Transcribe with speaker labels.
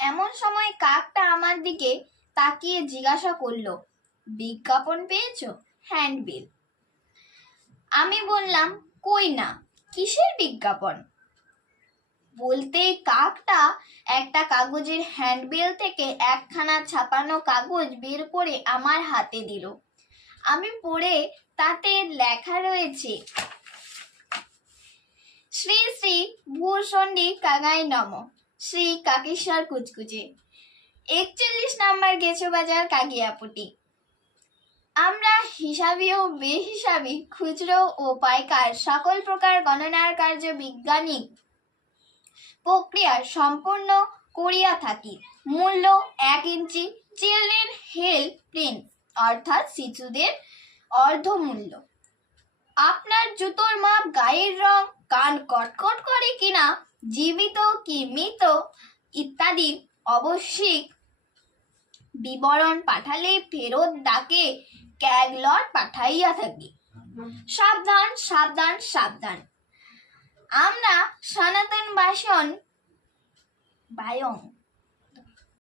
Speaker 1: এমন সময় কাকটা আমার দিকে তাকিয়ে জিজ্ঞাসা করল, বিজ্ঞাপন পেয়েছ? হ্যান্ডবিল আমি বললাম, কই না, কিসের বিজ্ঞাপন? বলতেই কাকটা একটা কাগজের হ্যান্ডবিল থেকে একখানা ছাপানো কাগজ বের করে আমার হাতে দিল। আমি পড়ে তাতে লেখা রয়েছে, শ্রী শ্রী ভূষণ্ডী কাগাই নম। শ্রী কাকেশ্বর কুচকুচে। একচল্লিশ নাম্বার গেছো বাজার কাগিয়াপুটি। আমরা হিসাবি ও বেহিসাবি, খুচরো ও পাইকার, সকল প্রকার গণনার কার্য বিজ্ঞানিক প্রক্রিয়া সম্পূর্ণ করিয়া থাকি। মূল্য এক ইঞ্চি চিলড্রেন হেল্প প্রিন্ট অর্থাৎ শিশুদের অর্ধমূল্য। আপনার জুতোর মাপ, গায়ের রং, কান কটকট করে কিনা জীবিত কি মৃত ইত্যাদি অবশ্যই বিবরণ পাঠালে ফেরত ডাকে ক্যাগলট পাঠাইয়া থাকি। সাবধান সাবধান সাবধান। আমরা সনাতন বাসন বায়ং।